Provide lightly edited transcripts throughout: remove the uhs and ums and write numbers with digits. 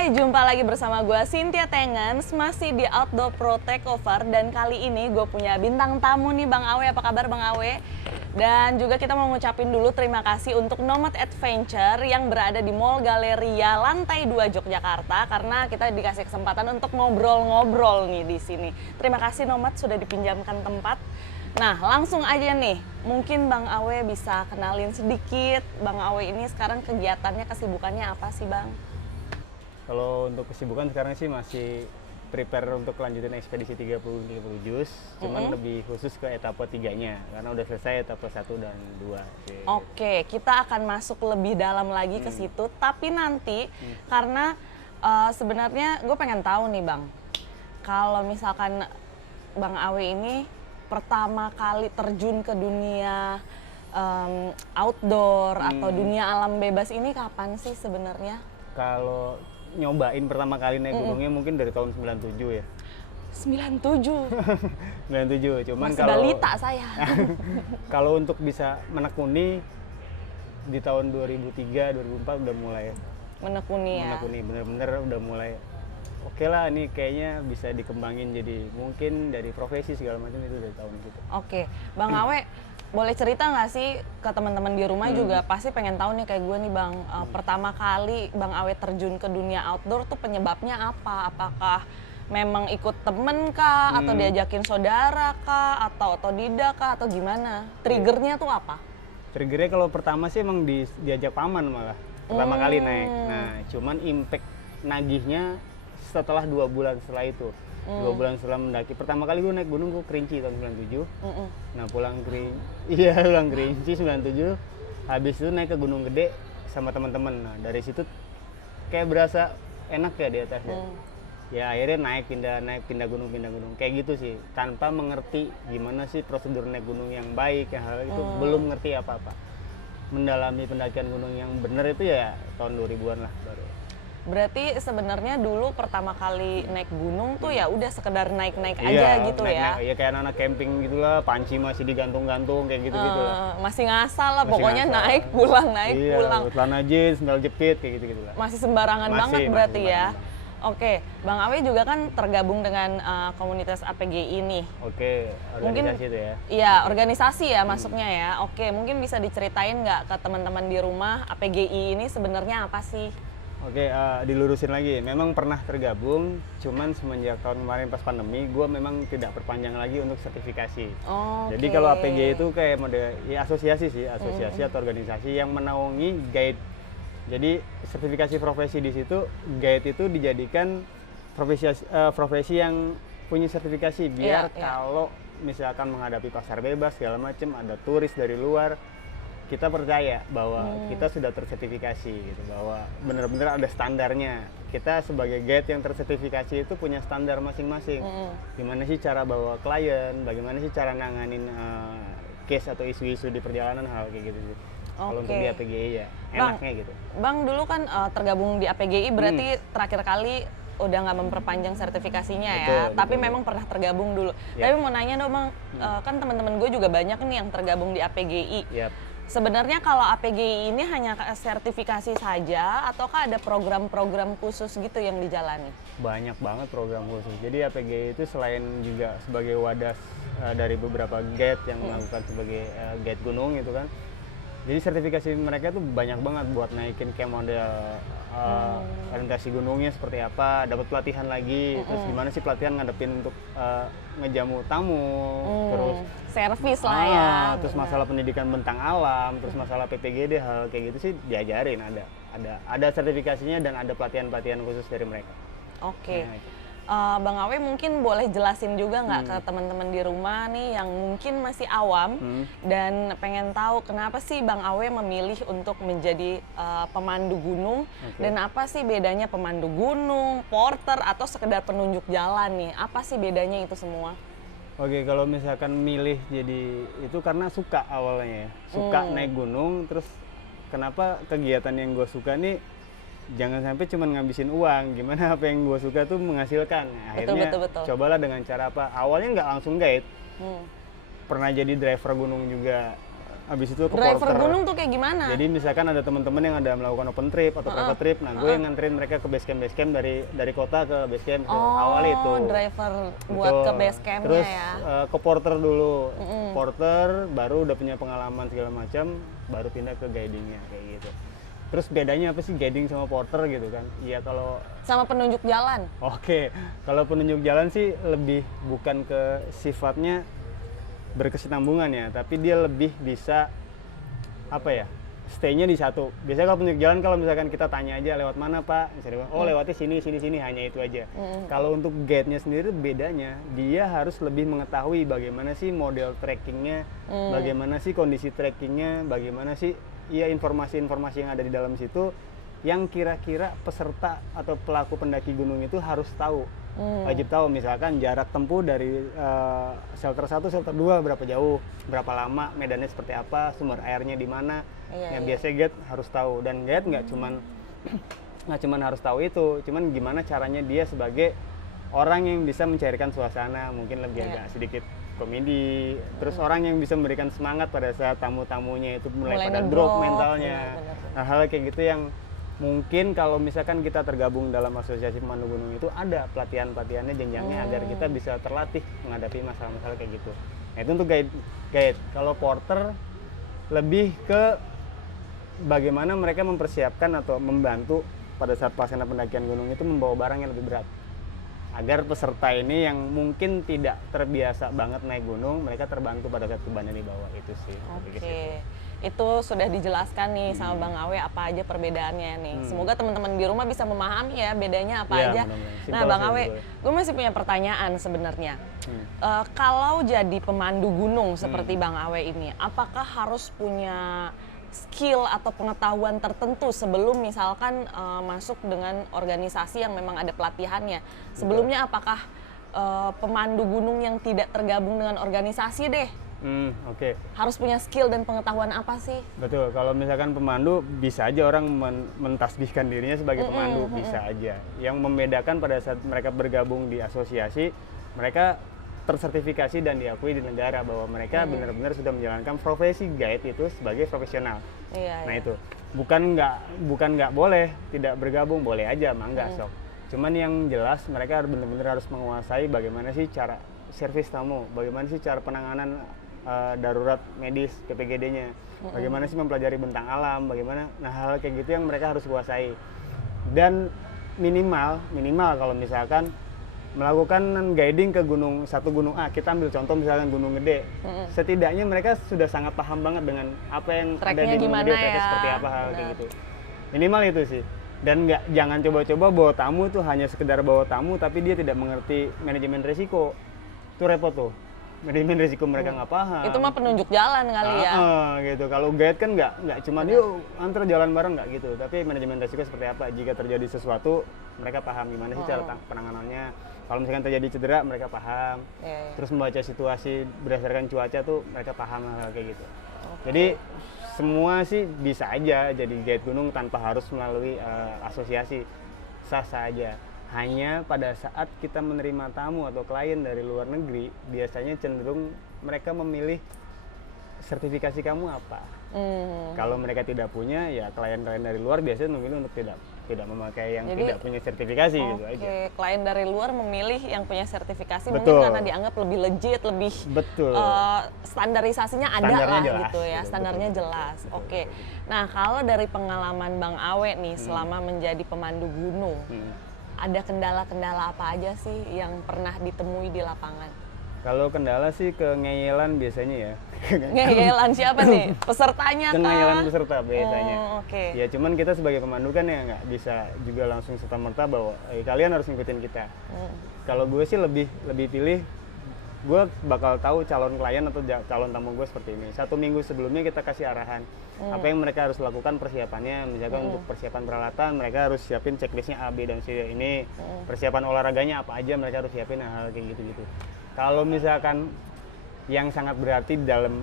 Hai, jumpa lagi bersama gue Cynthia Tengens, masih di Outdoor Pro Takeover. Dan kali ini gue punya bintang tamu nih, Bang Awe. Apa kabar Bang Awe? Dan juga kita mau ngucapin dulu terima kasih untuk Nomad Adventure yang berada di Mall Galeria Lantai 2 Yogyakarta, karena kita dikasih kesempatan untuk ngobrol-ngobrol nih di sini. Terima kasih Nomad sudah dipinjamkan tempat. Nah, langsung aja nih, mungkin Bang Awe bisa kenalin sedikit. Bang Awe ini sekarang kegiatannya, kesibukannya apa sih Bang? Kalau untuk kesibukan sekarang sih masih prepare untuk lanjutin ekspedisi 30 juz, cuman lebih khusus ke etapa 3-nya karena udah selesai etapa 1 dan 2 sih. Oke, kita akan masuk lebih dalam lagi ke situ, tapi nanti karena sebenarnya gue pengen tahu nih Bang, kalau misalkan Bang Awe ini pertama kali terjun ke dunia outdoor atau dunia alam bebas ini kapan sih sebenarnya? Kalau nyobain pertama kali naik gunungnya mungkin dari tahun 97 ya. 97? 97, cuman masih kalau balita saya. kalau untuk bisa menekuni di tahun 2003, 2004 udah mulai Menekuni ya? menekuni, bener-bener udah mulai oke lah, ini kayaknya bisa dikembangin jadi mungkin dari profesi segala macam itu dari tahun itu. Oke, Bang Awe boleh cerita nggak sih ke teman-teman di rumah juga pasti pengen tahu nih kayak gue nih Bang, pertama kali Bang Awe terjun ke dunia outdoor tuh penyebabnya apa? Apakah memang ikut temen kah, atau diajakin saudara kah, atau otodidak kah, atau gimana? Triggernya tuh apa? Triggernya kalau pertama sih emang diajak paman malah pertama kali naik. Nah, cuman impact nagihnya setelah 2 bulan setelah itu. 2 bulan setelah mendaki, pertama kali gue naik gunung gue Kerinci tahun 97. Nah pulang Kerinci 97, habis itu naik ke Gunung Gede sama teman-teman. Nah dari situ kayak berasa enak ya di atas ya. Ya akhirnya naik pindah gunung kayak gitu sih, tanpa mengerti gimana sih prosedur naik gunung yang baik, yang hal itu belum ngerti apa-apa. Mendalami pendakian gunung yang bener itu ya tahun 2000-an lah baru. Berarti sebenarnya dulu pertama kali naik gunung tuh ya udah sekedar naik-naik aja gitu ya? Iya kayak anak camping gitulah, panci masih digantung-gantung kayak gitu-gitu lah. Masih ngasal lah, Masih pokoknya ngasal. naik pulang, naik Iya, pulang. celana jeans, sandal jepit kayak gitu-gitu lah. Masih sembarangan Masih, banget masih berarti ya? sembarangan. Oke, Bang Awe juga kan tergabung dengan komunitas APGI ini. Oke, organisasi itu ya. Iya, organisasi ya masuknya ya. Oke, mungkin bisa diceritain nggak ke teman-teman di rumah, APGI ini sebenarnya apa sih? Oke, dilurusin lagi. Memang pernah tergabung, cuman semenjak tahun kemarin pas pandemi, gue memang tidak perpanjang lagi untuk sertifikasi. Jadi kalau APG itu kayak mode ya asosiasi sih, asosiasi atau organisasi yang menaungi guide. Jadi sertifikasi profesi di situ, guide itu dijadikan profesi yang punya sertifikasi biar kalau misalkan menghadapi pasar bebas segala macam, ada turis dari luar, kita percaya bahwa kita sudah tersertifikasi gitu, bahwa benar-benar ada standarnya. Kita sebagai guide yang tersertifikasi itu punya standar masing-masing. Gimana sih cara bawa klien, bagaimana sih cara nanganin case atau isu-isu di perjalanan, hal kayak gitu sih. Kalau untuk di APGI ya enaknya gitu. Bang dulu kan tergabung di APGI berarti terakhir kali udah nggak memperpanjang sertifikasinya ya, tapi memang pernah tergabung dulu. Tapi mau nanya dong Bang, kan teman-teman gue juga banyak nih yang tergabung di APGI. Sebenarnya kalau APGI ini hanya sertifikasi saja, ataukah ada program-program khusus gitu yang dijalani? Banyak banget program khusus. Jadi APGI itu selain juga sebagai wadah dari beberapa guide yang melakukan sebagai guide gunung gitu kan. Jadi sertifikasi mereka tuh banyak banget buat naikin kayak model orientasi gunungnya seperti apa, dapat pelatihan lagi, terus gimana sih pelatihan ngadepin untuk ngejamu tamu, terus servis lah ya. Terus masalah pendidikan bentang alam, terus masalah PPGD, hal kayak gitu sih diajarin, ada sertifikasinya dan ada pelatihan-pelatihan khusus dari mereka. Oke. Nah, itu. Bang Awe mungkin boleh jelasin juga nggak ke teman-teman di rumah nih yang mungkin masih awam dan pengen tahu kenapa sih Bang Awe memilih untuk menjadi pemandu gunung, dan apa sih bedanya pemandu gunung, porter, atau sekedar penunjuk jalan nih? Apa sih bedanya itu semua? Oke, kalau misalkan milih jadi itu karena suka awalnya ya, suka naik gunung, terus kenapa kegiatan yang gue suka nih jangan sampai cuma ngabisin uang, gimana apa yang gue suka tuh menghasilkan. Nah, akhirnya betul. cobalah dengan cara apa, awalnya nggak langsung guide, pernah jadi driver gunung juga, habis itu ke Driver porter. gunung tuh kayak gimana? Jadi misalkan ada teman-teman yang ada melakukan open trip atau private trip, nah gue yang nganterin mereka ke base camp dari kota ke base camp. Awal itu Driver buat ke base campnya terus ya. ke porter dulu, porter baru udah punya pengalaman segala macam, baru pindah ke guidingnya kayak gitu. Terus bedanya apa sih guiding sama porter gitu kan? Iya kalau Sama penunjuk jalan. Oke, kalau penunjuk jalan sih lebih bukan ke sifatnya berkesinambungan ya, tapi dia lebih bisa apa ya, stay-nya di satu. Biasanya kalau penunjuk jalan, kalau misalkan kita tanya aja lewat mana Pak, misalnya oh lewatnya sini, hanya itu aja. Kalau untuk guide-nya sendiri bedanya, dia harus lebih mengetahui bagaimana sih model trekkingnya, bagaimana sih kondisi trekkingnya, bagaimana sih ya informasi-informasi yang ada di dalam situ, yang kira-kira peserta atau pelaku pendaki gunung itu harus tahu. Wajib tahu, misalkan jarak tempuh dari shelter 1, shelter 2 berapa jauh, berapa lama, medannya seperti apa, sumber airnya di mana. Yang biasanya guide harus tahu, dan guide nggak cuman harus tahu itu, cuman gimana caranya dia sebagai orang yang bisa mencairkan suasana, mungkin lebih agak sedikit komedi, terus orang yang bisa memberikan semangat pada saat tamu-tamunya itu mulai pada drop mentalnya. Nah, hal kayak gitu yang mungkin kalau misalkan kita tergabung dalam asosiasi pemandu gunung itu ada pelatihan-pelatihannya, jenjangnya agar kita bisa terlatih menghadapi masalah-masalah kayak gitu. Nah, itu untuk guide. Kalau porter lebih ke bagaimana mereka mempersiapkan atau membantu pada saat pelaksana pendakian gunung itu membawa barang yang lebih berat. Agar peserta ini yang mungkin tidak terbiasa banget naik gunung, mereka terbantu pada saat beban yang dibawa itu sih. Oke. Itu sudah dijelaskan nih sama Bang Awe apa aja perbedaannya nih. Semoga teman-teman di rumah bisa memahami ya bedanya apa aja. Nah Bang Awe, gue masih punya pertanyaan sebenarnya. Kalau jadi pemandu gunung seperti Bang Awe ini, apakah harus punya skill atau pengetahuan tertentu sebelum misalkan masuk dengan organisasi yang memang ada pelatihannya? Sebelumnya apakah pemandu gunung yang tidak tergabung dengan organisasi deh? Oke. Harus punya skill dan pengetahuan apa sih? Betul, kalau misalkan pemandu bisa aja orang mentasbihkan dirinya sebagai pemandu, bisa aja. Yang membedakan pada saat mereka bergabung di asosiasi, mereka tersertifikasi dan diakui di negara bahwa mereka benar-benar sudah menjalankan profesi guide itu sebagai profesional. Nah itu bukan nggak boleh tidak bergabung, boleh aja, mangga sok. Cuman yang jelas mereka benar-benar harus menguasai bagaimana sih cara servis tamu, bagaimana sih cara penanganan darurat medis PPGD-nya, bagaimana sih mempelajari bentang alam, bagaimana, nah hal kayak gitu yang mereka harus kuasai. Dan minimal kalau misalkan melakukan guiding ke satu gunung A, kita ambil contoh misalkan Gunung Gede, setidaknya mereka sudah sangat paham banget dengan apa yang ada di Gunung Gede, treknya seperti apa, hal kayak gitu. Minimal itu sih. Dan jangan coba-coba bawa tamu itu hanya sekedar bawa tamu tapi dia tidak mengerti manajemen risiko, itu repot tuh. Manajemen risiko mereka nggak paham. Itu mah penunjuk jalan kali ya. Gitu. Kalau guide kan nggak cuma yuk antar jalan bareng, nggak gitu. Tapi manajemen risiko seperti apa? Jika terjadi sesuatu, mereka paham gimana sih cara penanganannya. Kalau misalkan terjadi cedera, mereka paham. Terus membaca situasi berdasarkan cuaca tuh mereka paham hal kayak gitu. Jadi semua sih bisa aja jadi guide gunung tanpa harus melalui asosiasi, sah-sah aja. Hanya pada saat kita menerima tamu atau klien dari luar negeri, biasanya cenderung mereka memilih sertifikasi kamu apa. Kalau mereka tidak punya, ya klien-klien dari luar biasanya memilih untuk tidak memakai yang tidak punya sertifikasi gitu aja. Klien dari luar memilih yang punya sertifikasi mungkin karena dianggap lebih legit, lebih standarisasinya ada lah jelas, gitu ya, standarnya jelas. Oke. Nah kalau dari pengalaman Bang Awe nih selama menjadi pemandu gunung, ada kendala-kendala apa aja sih yang pernah ditemui di lapangan? Kalau kendala sih kengeyelan biasanya ya. Ngeyelan siapa nih? Pesertanya kah? Kengeyelan peserta biasanya. Oke. Ya cuman kita sebagai pemandu kan ya nggak bisa juga langsung serta-merta bahwa kalian harus ngikutin kita. Kalau gue sih lebih pilih, gue bakal tahu calon klien atau calon tamu gue seperti ini. 1 minggu sebelumnya kita kasih arahan apa yang mereka harus lakukan persiapannya. Misalkan untuk persiapan peralatan mereka harus siapin checklistnya A, B, dan C ini. Persiapan olahraganya apa aja mereka harus siapin, hal kayak gitu-gitu. Kalau misalkan yang sangat berarti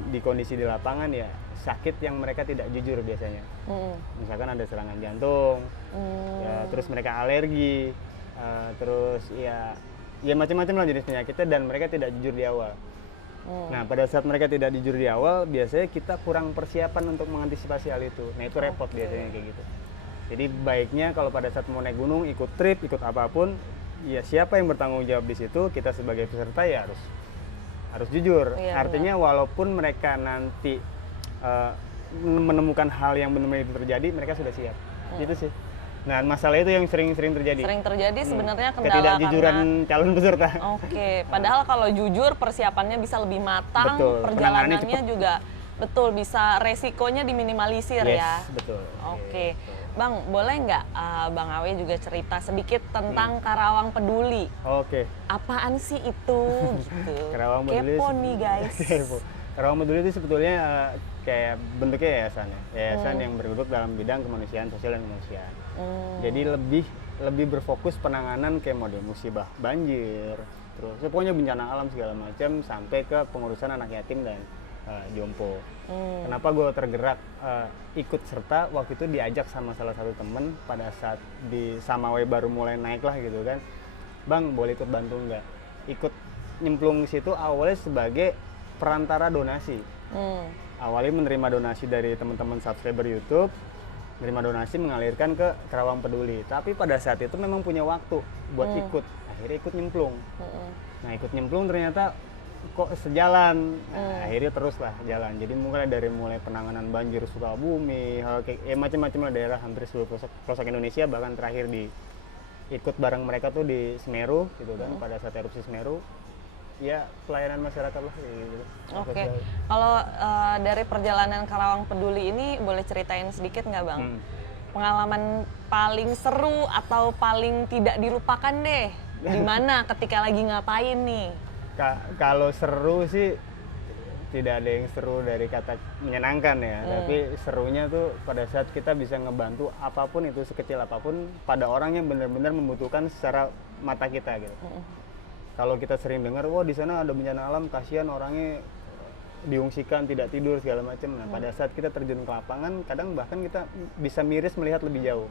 di kondisi di lapangan ya sakit yang mereka tidak jujur biasanya. Misalkan ada serangan jantung, ya, terus mereka alergi, terus ya macam-macam lah jenis penyakitnya dan mereka tidak jujur di awal. Nah, pada saat mereka tidak jujur di awal, biasanya kita kurang persiapan untuk mengantisipasi hal itu. Nah, itu repot biasanya kayak gitu. Jadi baiknya kalau pada saat mau naik gunung, ikut trip, ikut apapun, ya siapa yang bertanggung jawab di situ, kita sebagai peserta ya harus jujur. Artinya walaupun mereka nanti menemukan hal yang benar-benar itu terjadi, mereka sudah siap. Gitu sih. Nah, masalah itu yang sering terjadi. Sering terjadi sebenarnya kendala ketidakjujuran calon peserta. Oke, padahal kalau jujur persiapannya bisa lebih matang, perjalanannya juga betul bisa resikonya diminimalisir ya. Betul. Oke. Bang, boleh nggak Bang Awe juga cerita sedikit tentang Karawang Peduli? Oke. Apaan sih itu gitu? Karawang Peduli. Kepo nih guys. Karawang Peduli itu sebetulnya kayak bentuknya yayasan ya. Yayasan yang bergerak dalam bidang kemanusiaan, sosial dan kemanusiaan. Jadi lebih berfokus penanganan kayak model musibah banjir, terus pokoknya bencana alam segala macam sampai ke pengurusan anak yatim dan jompo. Kenapa gue tergerak ikut serta waktu itu diajak sama salah satu temen pada saat di Samawe baru mulai naik lah gitu kan. Bang, boleh ikut bantu nggak? Ikut nyemplung di situ awalnya sebagai perantara donasi. Awalnya menerima donasi dari teman-teman subscriber YouTube, menerima donasi mengalirkan ke Karawang Peduli. Tapi pada saat itu memang punya waktu buat ikut, akhirnya ikut nyemplung. Nah, ikut nyemplung ternyata kok sejalan, akhirnya teruslah jalan. Jadi mulai penanganan banjir Sukabumi, hal kayak macam-macam lah daerah hampir seluruh pelosok Indonesia, bahkan terakhir ikut bareng mereka tuh di Semeru gitu kan, pada saat erupsi Semeru. Ya, pelayanan masyarakat lah gitu. Oke. Kalau dari perjalanan Karawang Peduli ini boleh ceritain sedikit nggak Bang? Pengalaman paling seru atau paling tidak dilupakan deh. Di mana ketika lagi ngapain nih? Kalau seru sih tidak ada yang seru dari kata menyenangkan ya, tapi serunya tuh pada saat kita bisa ngebantu apapun itu, sekecil apapun, pada orang yang benar-benar membutuhkan secara mata kita gitu. Kalau kita sering dengar, wah di sana ada bencana alam, kasihan orangnya diungsikan, tidak tidur segala macam. Nah, pada saat kita terjun ke lapangan, kadang bahkan kita bisa miris melihat lebih jauh.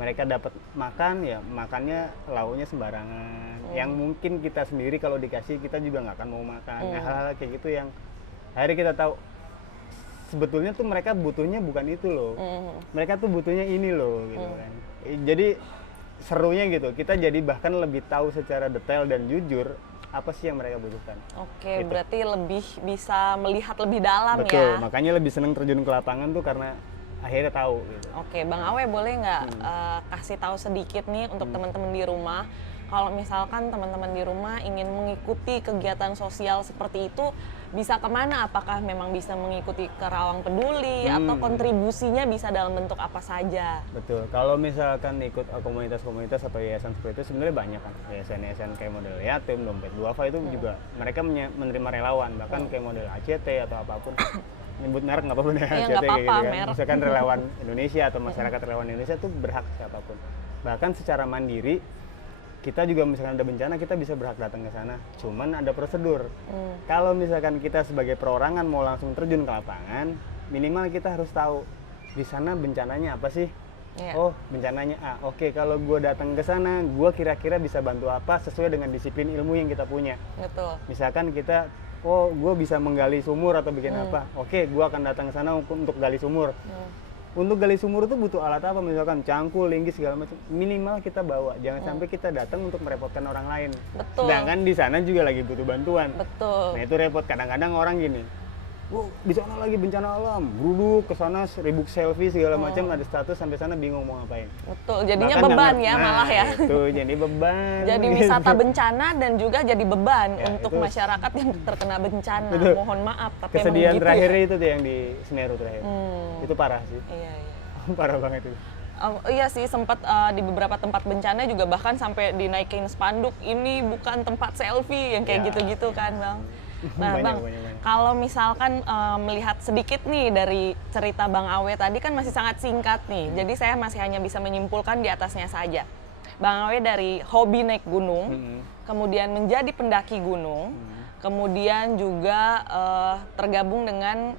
Mereka dapat makan, ya makannya lauknya sembarangan. Yang mungkin kita sendiri kalau dikasih kita juga nggak akan mau makan. Nah, hal-hal kayak gitu yang akhirnya kita tahu sebetulnya tuh mereka butuhnya bukan itu loh. Mereka tuh butuhnya ini loh, gitu kan. Jadi serunya gitu, kita jadi bahkan lebih tahu secara detail dan jujur apa sih yang mereka butuhkan. Oke, gitu. Berarti lebih bisa melihat lebih dalam. Betul, ya. makanya lebih seneng terjun ke lapangan tuh karena akhirnya tahu. Gitu. Oke, Bang Awe boleh nggak kasih tahu sedikit nih untuk teman-teman di rumah, kalau misalkan teman-teman di rumah ingin mengikuti kegiatan sosial seperti itu, bisa kemana? Apakah memang bisa mengikuti Karawang Peduli atau kontribusinya bisa dalam bentuk apa saja? Betul. Kalau misalkan ikut komunitas-komunitas atau yayasan seperti itu sebenarnya banyak kan. Yayasan kayak model Yatim, Dompet Duafa itu juga mereka menerima relawan, bahkan kayak model ACT atau apapun. Nyebut merek nggak apa-apa, ya, ACT kayak gitu kan. merek. Misalkan relawan Indonesia atau masyarakat relawan Indonesia tuh berhak siapapun. Bahkan secara mandiri kita juga misalkan ada bencana kita bisa berhak datang ke sana, cuman ada prosedur. Kalau misalkan kita sebagai perorangan mau langsung terjun ke lapangan, minimal kita harus tahu di sana bencananya apa sih. Oh, bencananya A. Oke, kalau gue datang ke sana, gue kira-kira bisa bantu apa sesuai dengan disiplin ilmu yang kita punya. Betul. Misalkan kita, gue bisa menggali sumur atau bikin apa. Oke, gue akan datang ke sana untuk gali sumur. Untuk gali sumur itu butuh alat apa, misalkan cangkul, linggis segala macam. Minimal kita bawa, jangan sampai kita datang untuk merepotkan orang lain. Betul. Sedangkan di sana juga lagi butuh bantuan. Betul. Nah itu repot. Kadang-kadang orang gini, di sana lagi bencana alam, beruduk ke sana, ribuk selfie segala macam, ada status sampai sana bingung mau ngapain. Betul. Jadinya Bahkan beban ya malah ya. Itu jadi beban. Jadi wisata bencana dan juga jadi beban Ya, untuk itu masyarakat yang terkena bencana. Betul. Mohon maaf, tapi Kesedihan emang gitu terakhirnya ya. itu tuh yang di Semeru terakhir. Itu parah sih. Iya, iya. Parah banget itu. Iya sih, sempat di beberapa tempat bencana juga bahkan sampai dinaikin spanduk, ini bukan tempat selfie, yang kayak gitu-gitu kan Bang. Nah Banyak, Bang, banyak. kalau misalkan melihat sedikit nih dari cerita Bang Awe tadi kan masih sangat singkat nih, jadi saya masih hanya bisa menyimpulkan di atasnya saja. Bang Awe dari hobi naik gunung, kemudian menjadi pendaki gunung, kemudian juga tergabung dengan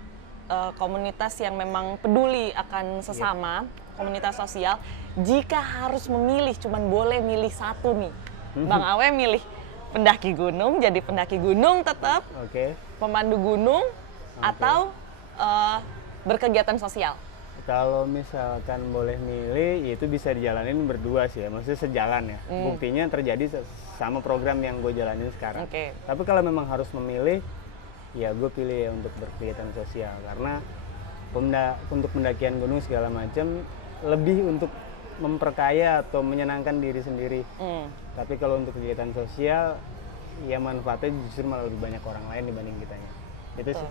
komunitas yang memang peduli akan sesama, komunitas sosial. Jika harus memilih, cuman boleh milih satu nih, Bang Awe milih pendaki gunung, jadi pendaki gunung tetap, Oke. pemandu gunung, atau berkegiatan sosial? Kalau misalkan boleh milih, ya itu bisa dijalanin berdua sih ya, maksudnya sejalan ya. Buktinya terjadi sama program yang gue jalanin sekarang. Oke. Tapi kalau memang harus memilih, ya gue pilih ya untuk berkegiatan sosial. Karena untuk pendakian gunung segala macam, lebih untuk memperkaya atau menyenangkan diri sendiri. Tapi kalau untuk kegiatan sosial, ya manfaatnya justru malah lebih banyak orang lain dibanding kitanya. Itu sih.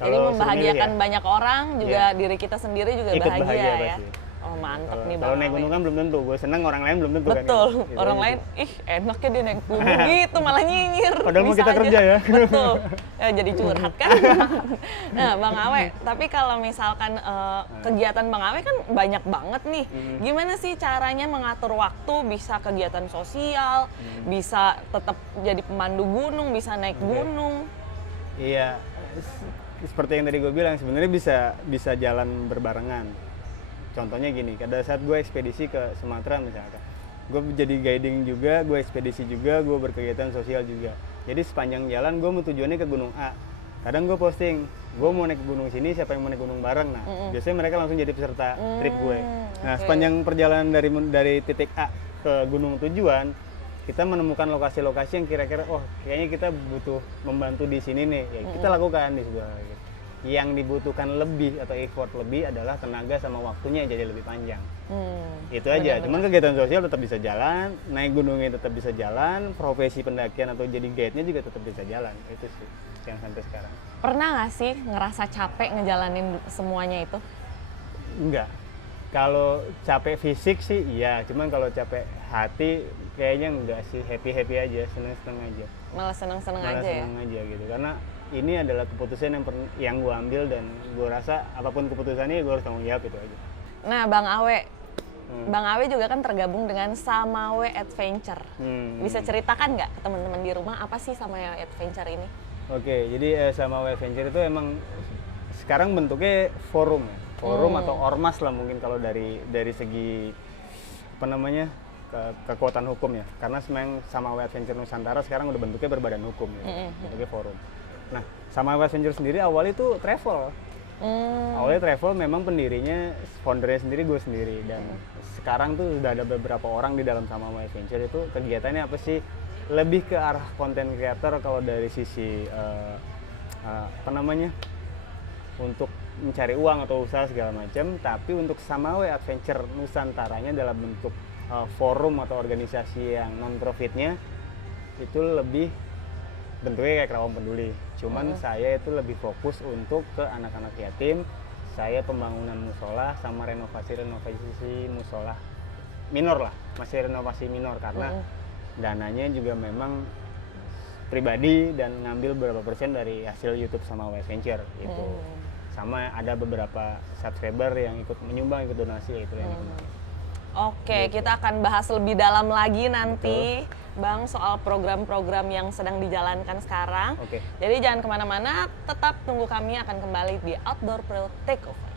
Jadi Kalau membahagiakan ya, banyak orang, juga diri kita sendiri juga ikut bahagia ya. pasti. Oh mantep nih Kalau Bang naik Awe. gunung kan belum tentu, gue seneng orang lain belum tentu kan. Betul, Gitu orang aja lain, sih. ih enaknya dia naik gunung gitu, malah nyinyir. Padahal mau Bisa kita aja. kerja ya. Betul, ya, jadi curhat kan. Nah Bang Awe, tapi kalau misalkan kegiatan Bang Awe kan banyak banget nih. Gimana sih caranya mengatur waktu, bisa kegiatan sosial, bisa tetap jadi pemandu gunung, bisa naik gunung? Iya, seperti yang tadi gue bilang, sebenarnya bisa jalan berbarengan. Contohnya gini, pada saat gue ekspedisi ke Sumatera misalkan, gue jadi guiding juga, gue ekspedisi juga, gue berkegiatan sosial juga. Jadi sepanjang jalan gue mau tujuannya ke gunung A. Kadang gue posting, gue mau naik ke gunung sini, siapa yang mau naik gunung bareng. Nah, biasanya mereka langsung jadi peserta trip gue. Nah, sepanjang perjalanan dari titik A ke gunung tujuan, kita menemukan lokasi-lokasi yang kira-kira, oh kayaknya kita butuh membantu di sini nih, ya kita lakukan di situ. Yang dibutuhkan lebih atau effort lebih adalah tenaga sama waktunya jadi lebih panjang. Itu aja. Cuman kegiatan sosial tetap bisa jalan, naik gunungnya tetap bisa jalan, profesi pendakian atau jadi guide-nya juga tetap bisa jalan. Itu sih yang sampai sekarang. Pernah nggak sih ngerasa capek ngejalanin semuanya itu? Enggak. Kalau capek fisik sih iya, cuman kalau capek hati kayaknya enggak sih, happy-happy aja, seneng-seneng aja. Malah seneng-seneng Malah aja ya? seneng aja gitu, karena ini adalah keputusan yang gue ambil dan gue rasa apapun keputusannya gue harus tanggung jawab itu aja. Nah Bang Awe, Bang Awe juga kan tergabung dengan Samawe Adventure. Bisa ceritakan nggak ke teman-teman di rumah apa sih Samawe Adventure ini? Oke, jadi Samawe Adventure itu emang sekarang bentuknya forum ya. Forum atau ormas lah mungkin kalau dari segi apa namanya kekuatan hukum ya, karena memang Samawe Adventure Nusantara sekarang udah bentuknya berbadan hukum ya, bentuknya forum. Nah, Samawe Adventure sendiri awalnya itu travel. Awalnya travel, memang pendirinya, foundernya sendiri gue sendiri, dan sekarang tuh sudah ada beberapa orang di dalam Samawe Adventure. Itu kegiatannya apa sih? Lebih ke arah konten creator kalau dari sisi apa namanya, untuk mencari uang atau usaha segala macam, tapi untuk Samawe Adventure Nusantaranya dalam bentuk forum atau organisasi yang non profitnya itu lebih bentuknya kayak Kerawang Peduli. Cuman saya itu lebih fokus untuk ke anak-anak yatim. Saya pembangunan musola sama renovasi musola minor lah, masih renovasi minor karena dananya juga memang pribadi dan ngambil berapa persen dari hasil YouTube Samawe Adventure gitu. Sama ada beberapa subscriber yang ikut menyumbang, ikut donasi, ya itu yang kemarin. Oke, kita akan bahas lebih dalam lagi nanti, Bang, soal program-program yang sedang dijalankan sekarang. Oke. Jadi jangan kemana-mana, tetap tunggu kami akan kembali di Outdoor Pro Takeover.